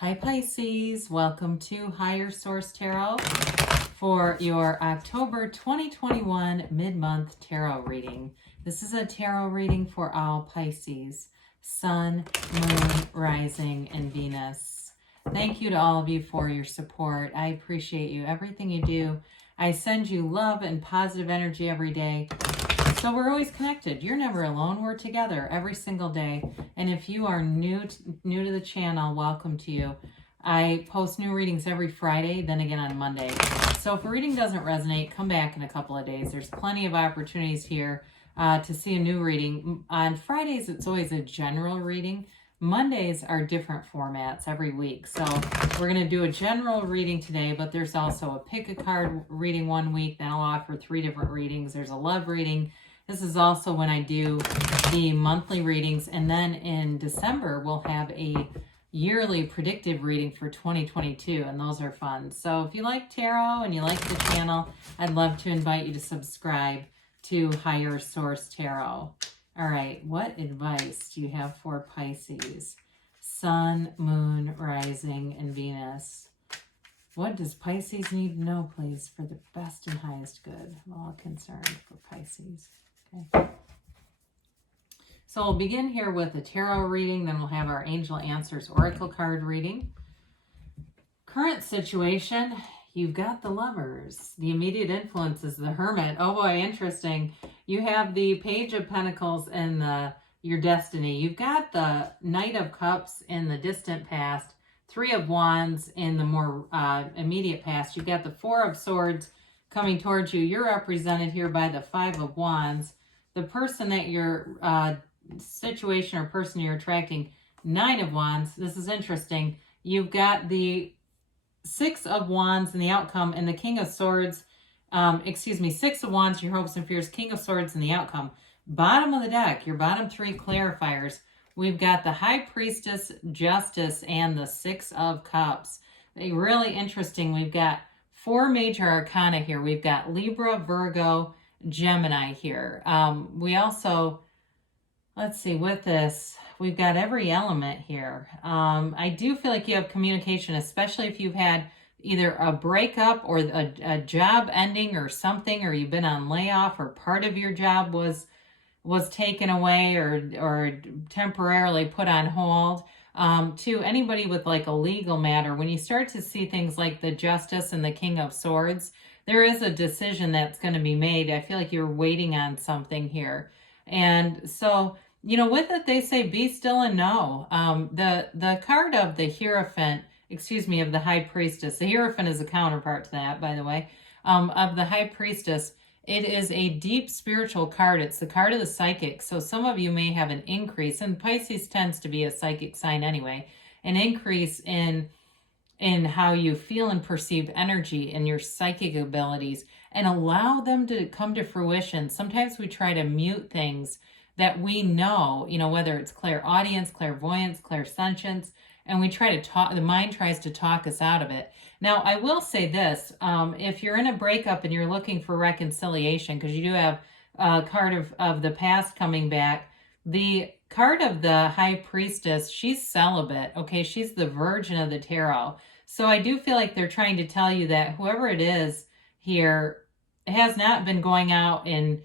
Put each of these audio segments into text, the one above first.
Hi Pisces, welcome to Higher Source Tarot for your October 2021 mid-month tarot reading. This is a tarot reading for all Pisces, Sun, Moon, Rising, and Venus. Thank you to all of you for your support. I appreciate you, everything you do. I send you love and positive energy every day. So we're always connected. You're never alone. We're together every single day. And if you are new to the channel, welcome to you. I post new readings every Friday, then again on Monday. So if a reading doesn't resonate, come back in a couple of days. There's plenty of opportunities here to see a new reading. On Fridays, it's always a general reading. Mondays are different formats every week. So we're going to do a general reading today, but there's also a pick a card reading one week. Then I'll offer 3 different readings. There's a love reading. This is also when I do the monthly readings. And then in December, we'll have a yearly predictive reading for 2022. And those are fun. So if you like tarot and you like the channel, I'd love to invite you to subscribe to Higher Source Tarot. All right, what advice do you have for Pisces? Sun, Moon, Rising, and Venus. What does Pisces need to know, please, for the best and highest good of all concerned for Pisces? Okay. So we'll begin here with a tarot reading, then we'll have our Angel Answers Oracle card reading. Current situation, you've got the Lovers. The immediate influence is the Hermit. Oh boy, interesting. You have the Page of Pentacles and your destiny. You've got the Knight of Cups in the distant past, 3 of Wands in the more immediate past. You've got the 4 of Swords coming towards you. You're represented here by the 5 of Wands. The person that your situation or person you're attracting, 9 of Wands. This is interesting. You've got the 6 of Wands in the outcome and the King of Swords. 6 of Wands, your hopes and fears, King of Swords in the outcome. Bottom of the deck, your bottom 3 clarifiers. We've got the High Priestess, Justice, and the 6 of Cups. Really interesting. We've got 4 major arcana here. We've got Libra, Virgo, Gemini here. We also, let's see, with this, we've got every element here. I do feel like you have communication, especially if you've had either a breakup or a job ending or something, or you've been on layoff or part of your job was taken away or temporarily put on hold. To anybody with like a legal matter, when you start to see things like the Justice and the King of Swords, there is a decision that's going to be made. I feel like you're waiting on something here. And so, with it, they say, be still and know. The card of the Hierophant, of the High Priestess. The Hierophant is a counterpart to that, by the way, of the High Priestess. It is a deep spiritual card. It's the card of the psychic. So some of you may have an increase, and Pisces tends to be a psychic sign anyway, an increase in how you feel and perceive energy and your psychic abilities, and allow them to come to fruition. Sometimes we try to mute things that we know, whether it's clairaudience, clairvoyance, clairsentience, and we try to talk, the mind tries to talk us out of it. Now, I will say this, if you're in a breakup and you're looking for reconciliation, because you do have a card of the past coming back, the card of the High Priestess, she's celibate, okay? She's the Virgin of the Tarot. So I do feel like they're trying to tell you that whoever it is here has not been going out in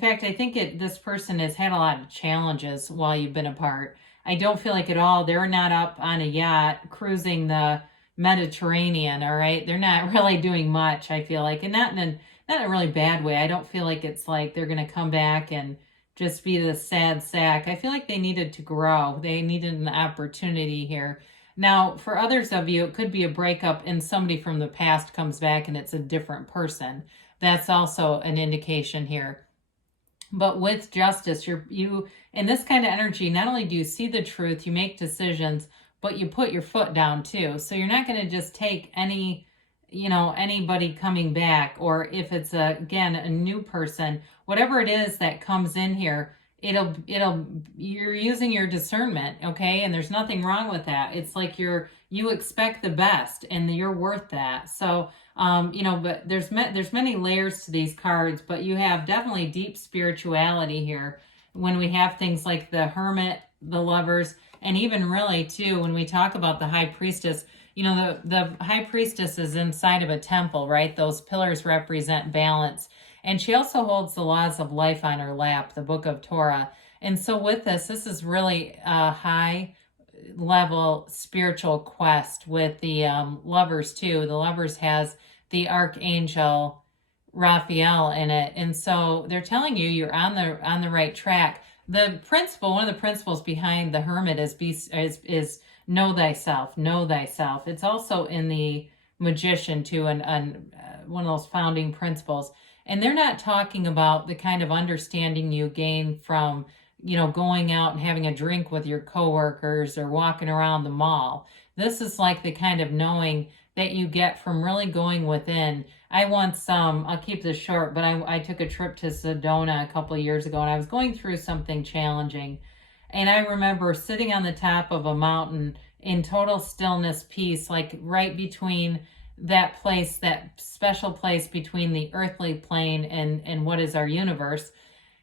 fact, I think this person has had a lot of challenges while you've been apart. I don't feel like at all, they're not up on a yacht cruising the Mediterranean, all right? They're not really doing much, I feel like, and not in a really bad way. I don't feel like it's like they're going to come back and just be the sad sack. I feel like they needed to grow. They needed an opportunity here. Now, for others of you, it could be a breakup and somebody from the past comes back and it's a different person. That's also an indication here. But with Justice, you in this kind of energy, not only do you see the truth, you make decisions, but you put your foot down too. So you're not going to just take anybody coming back, or if it's again a new person, whatever it is that comes in here, you're using your discernment, okay? And there's nothing wrong with that. It's like you expect the best and you're worth that. So but there's many layers to these cards, but you have definitely deep spirituality here when we have things like the Hermit, the Lovers, And even really too, when we talk about the high priestess, you know, the high priestess is inside of a temple, right? Those pillars represent balance. And she also holds the laws of life on her lap, the book of Torah. And so with this is really a high level spiritual quest with the lovers too. The lovers has the archangel Raphael in it, and so they're telling you you're on the right track. The principle, one of the principles behind the hermit is know thyself, know thyself. It's also in the magician too, and one of those founding principles. And they're not talking about the kind of understanding you gain from, you know, going out and having a drink with your coworkers or walking around the mall. This is like the kind of knowing that you get from really going within. I once, I'll keep this short, but I took a trip to Sedona a couple of years ago, and I was going through something challenging. And I remember sitting on the top of a mountain in total stillness, peace, like right between that place, that special place between the earthly plane and what is our universe.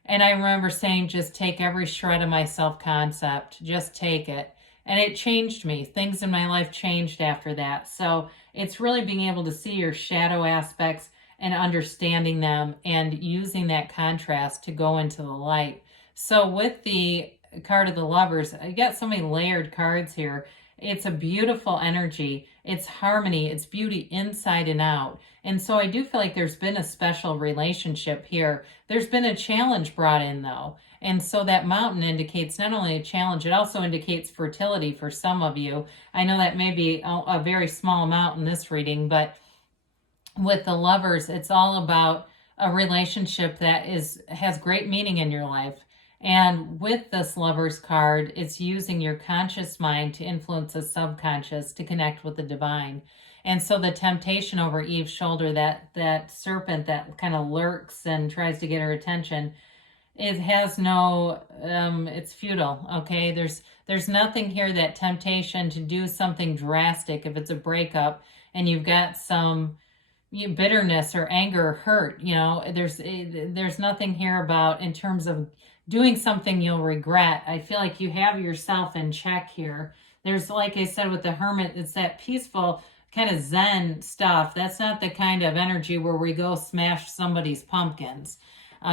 And I remember saying, just take every shred of my self-concept, just take it. And it changed me. Things in my life changed after that. So it's really being able to see your shadow aspects and understanding them and using that contrast to go into the light. So with the card of the lovers, I got so many layered cards here. It's a beautiful energy. It's harmony. It's beauty inside and out. And so I do feel like there's been a special relationship here. There's been a challenge brought in though. And so that mountain indicates not only a challenge, it also indicates fertility for some of you. I know that may be a very small amount in this reading, but with the lovers, it's all about a relationship that has great meaning in your life. And with this lovers card, it's using your conscious mind to influence the subconscious to connect with the divine. And so the temptation over Eve's shoulder, that serpent that kind of lurks and tries to get her attention, it has no, it's futile, okay? There's nothing here, that temptation to do something drastic if it's a breakup and you've got some bitterness or anger or hurt, you know, there's nothing here about in terms of doing something you'll regret. I feel like you have yourself in check here. There's, like I said, with the hermit, it's that peaceful kind of Zen stuff. That's not the kind of energy where we go smash somebody's pumpkins.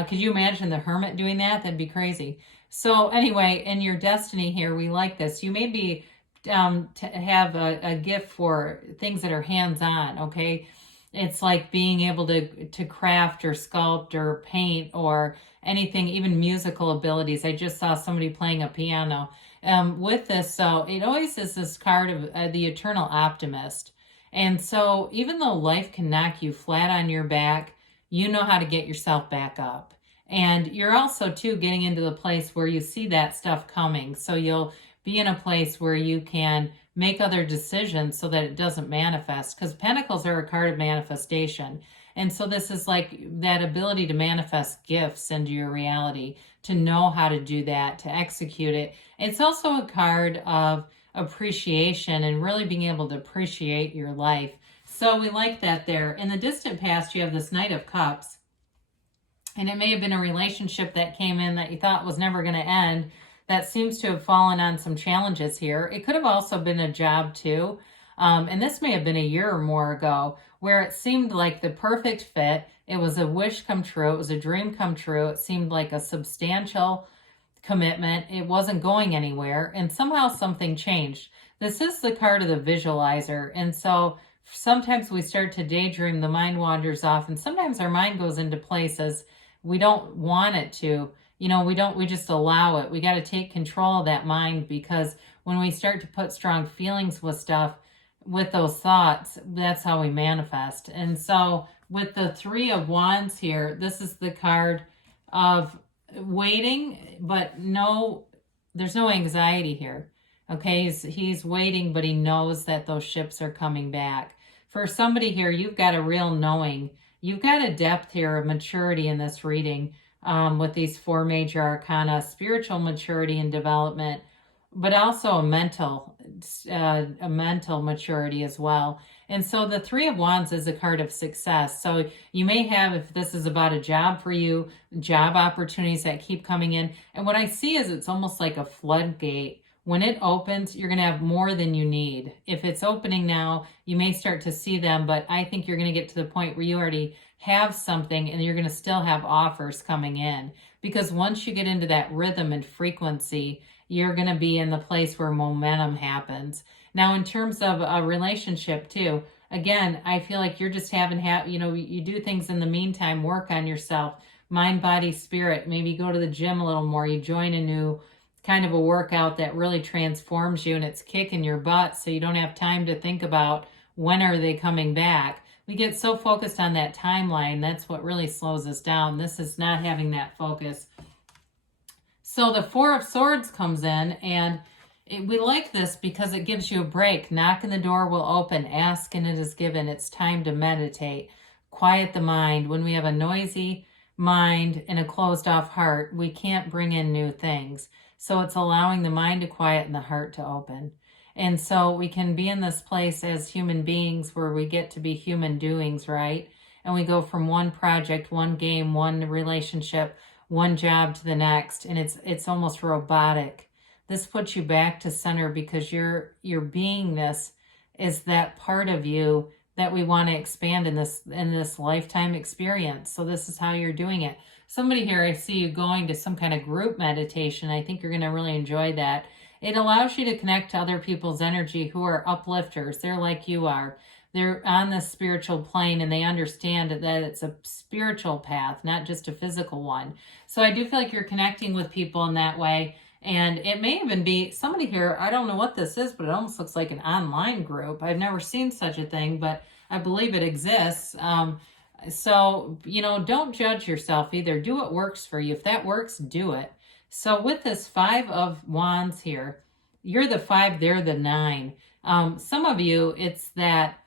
Could you imagine the hermit doing that? That'd be crazy. So anyway, in your destiny here, we like this. You may be to have a gift for things that are hands-on, okay? It's like being able to craft or sculpt or paint or anything, even musical abilities. I just saw somebody playing a piano. With this, so it always is this card of the eternal optimist. And so even though life can knock you flat on your back, you know how to get yourself back up. And you're also, too, getting into the place where you see that stuff coming. So you'll be in a place where you can make other decisions so that it doesn't manifest. Because Pentacles are a card of manifestation. And so this is like that ability to manifest gifts into your reality, to know how to do that, to execute it. It's also a card of appreciation and really being able to appreciate your life. So we like that there. In the distant past, you have this Knight of Cups. And it may have been a relationship that came in that you thought was never going to end. That seems to have fallen on some challenges here. It could have also been a job too. And this may have been a year or more ago where it seemed like the perfect fit. It was a wish come true. It was a dream come true. It seemed like a substantial commitment. It wasn't going anywhere. And somehow something changed. This is the card of the visualizer. And so sometimes we start to daydream, the mind wanders off, and sometimes our mind goes into places we don't want it to. You know, we just allow it. We got to take control of that mind, because when we start to put strong feelings with stuff, with those thoughts, that's how we manifest. And so with the Three of Wands here, this is the card of waiting, but there's no anxiety here. Okay, he's waiting, but he knows that those ships are coming back. For somebody here, you've got a real knowing. You've got a depth here of maturity in this reading with these four major arcana, spiritual maturity and development, but also a mental maturity as well. And so the Three of Wands is a card of success. So you may have, if this is about a job for you, job opportunities that keep coming in. And what I see is it's almost like a floodgate When it opens, you're going to have more than you need. If it's opening now, you may start to see them, but I think you're going to get to the point where you already have something and you're going to still have offers coming in. Because once you get into that rhythm and frequency, you're going to be in the place where momentum happens. Now, in terms of a relationship too, again, I feel like you're just you do things in the meantime, work on yourself, mind, body, spirit, maybe go to the gym a little more, you join a new kind of a workout that really transforms you and it's kicking your butt so you don't have time to think about when are they coming back. We get so focused on that timeline, that's what really slows us down. This is not having that focus. So the Four of Swords comes in, and we like this because it gives you a break. Knock and the door will open. Ask and it is given. It's time to meditate. Quiet the mind. When we have a noisy mind and a closed off heart, we can't bring in new things. So it's allowing the mind to quiet and the heart to open. And so we can be in this place as human beings where we get to be human doings, right? And we go from one project, one game, one relationship, one job to the next. And it's almost robotic. This puts you back to center because your beingness is that part of you that we want to expand in this lifetime experience. So this is how you're doing it. Somebody here, I see you going to some kind of group meditation. I think you're going to really enjoy that. It allows you to connect to other people's energy who are uplifters. They're like you are. They're on the spiritual plane and they understand that it's a spiritual path, not just a physical one. So I do feel like you're connecting with people in that way. And it may even be somebody here, I don't know what this is, but it almost looks like an online group. I've never seen such a thing, but I believe it exists. So, don't judge yourself either. Do what works for you. If that works, do it. So with this Five of Wands here, you're the 5, they're the 9. Some of you, it's that,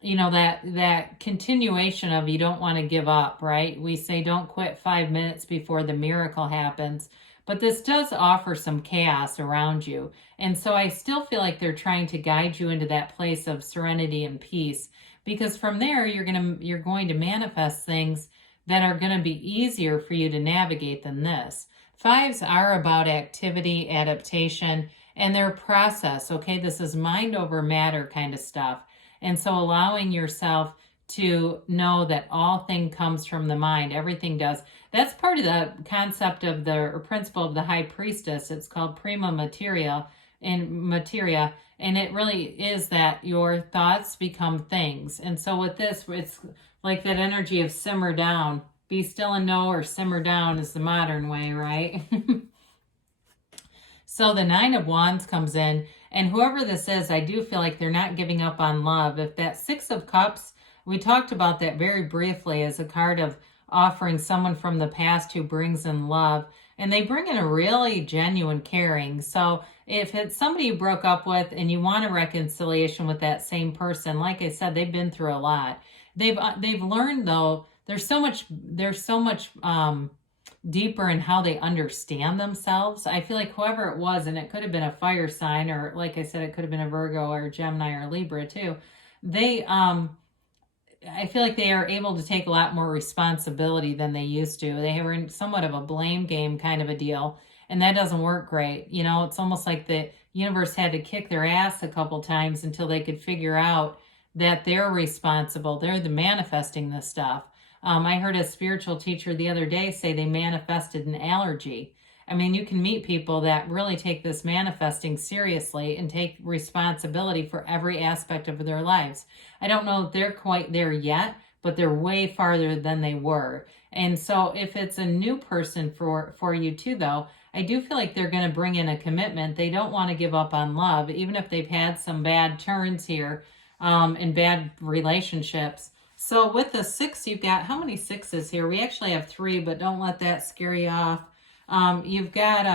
that continuation of you don't want to give up, right? We say don't quit 5 minutes before the miracle happens. But this does offer some chaos around you. And so I still feel like they're trying to guide you into that place of serenity and peace. Because from there, you're going to manifest things that are going to be easier for you to navigate than this. 5s are about activity, adaptation, and their process, okay? This is mind over matter kind of stuff. And so allowing yourself to know that all thing comes from the mind, everything does. That's part of the concept of or principle of the high priestess. It's called prima materia, and it really is that your thoughts become things. And so with this, it's like that energy of simmer down. Be still and know, or simmer down is the modern way, right? So the 9 of Wands comes in, and whoever this is, I do feel like they're not giving up on love. If that 6 of Cups, we talked about that very briefly as a card of offering someone from the past who brings in love, and they bring in a really genuine caring. So if it's somebody you broke up with and you want a reconciliation with that same person, like I said, they've been through a lot. They've learned, though, there's so much deeper in how they understand themselves. I feel like whoever it was, and it could have been a fire sign, or like I said, it could have been a Virgo or a Gemini or a Libra too. I feel like they are able to take a lot more responsibility than they used to. They were in somewhat of a blame game kind of a deal, and that doesn't work great. It's almost like the universe had to kick their ass a couple times until they could figure out that they're responsible. They're the manifesting this stuff. I heard a spiritual teacher the other day say they manifested an allergy. I mean, you can meet people that really take this manifesting seriously and take responsibility for every aspect of their lives. I don't know if they're quite there yet, but they're way farther than they were. And so if it's a new person for you too, though, I do feel like they're going to bring in a commitment. They don't want to give up on love, even if they've had some bad turns here and bad relationships. So with the 6, you've got, how many 6s here? We actually have 3, but don't let that scare you off. You've got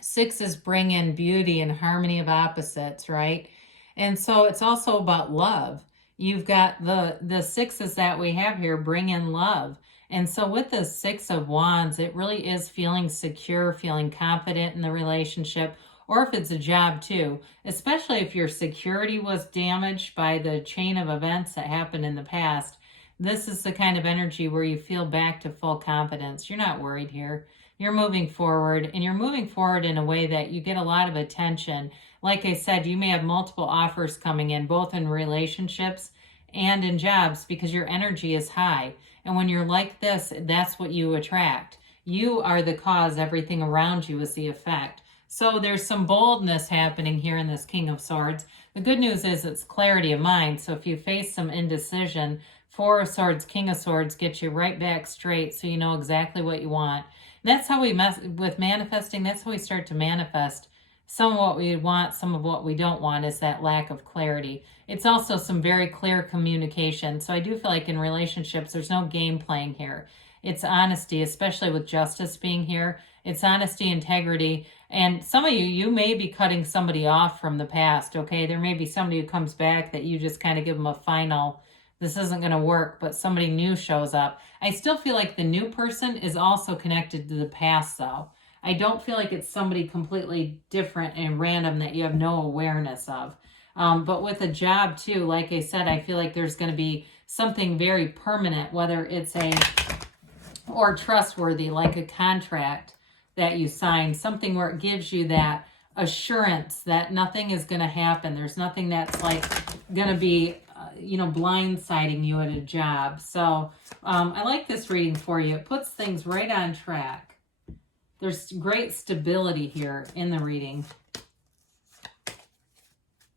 6s bring in beauty and harmony of opposites, right? And so it's also about love. You've got the 6s that we have here bring in love. And so with the 6 of Wands, it really is feeling secure, feeling confident in the relationship, or if it's a job too, especially if your security was damaged by the chain of events that happened in the past. This is the kind of energy where you feel back to full confidence. You're not worried here. You're moving forward, and you're moving forward in a way that you get a lot of attention. Like I said, you may have multiple offers coming in, both in relationships and in jobs, because your energy is high. And when you're like this, that's what you attract. You are the cause, everything around you is the effect. So there's some boldness happening here in this King of Swords. The good news is it's clarity of mind. So if you face some indecision, Four of Swords, King of Swords gets you right back straight, so you know exactly what you want. And that's how we mess with manifesting. That's how we start to manifest. Some of what we want, some of what we don't want is that lack of clarity. It's also some very clear communication. So I do feel like in relationships, there's no game playing here. It's honesty, especially with justice being here. It's honesty, integrity. And some of you may be cutting somebody off from the past, okay? There may be somebody who comes back that you just kind of give them a final, this isn't going to work, but somebody new shows up. I still feel like the new person is also connected to the past, though. I don't feel like it's somebody completely different and random that you have no awareness of. But with a job, too, like I said, I feel like there's going to be something very permanent, whether it's or trustworthy, like a contract that you sign, something where it gives you that assurance that nothing is going to happen. There's nothing that's like going to be blindsiding you at a job. So I like this reading for you. It puts things right on track. There's great stability here in the reading.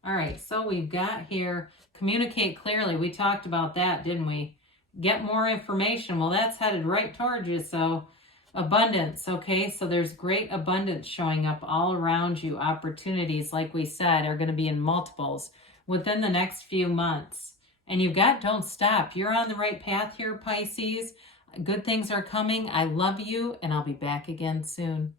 All right, so we've got here, communicate clearly. We talked about that, didn't we? Get more information. Well, that's headed right towards you. So abundance, okay? So there's great abundance showing up all around you. Opportunities, like we said, are going to be in multiples within the next few months. And you've got don't stop. You're on the right path here, Pisces. Good things are coming. I love you, and I'll be back again soon.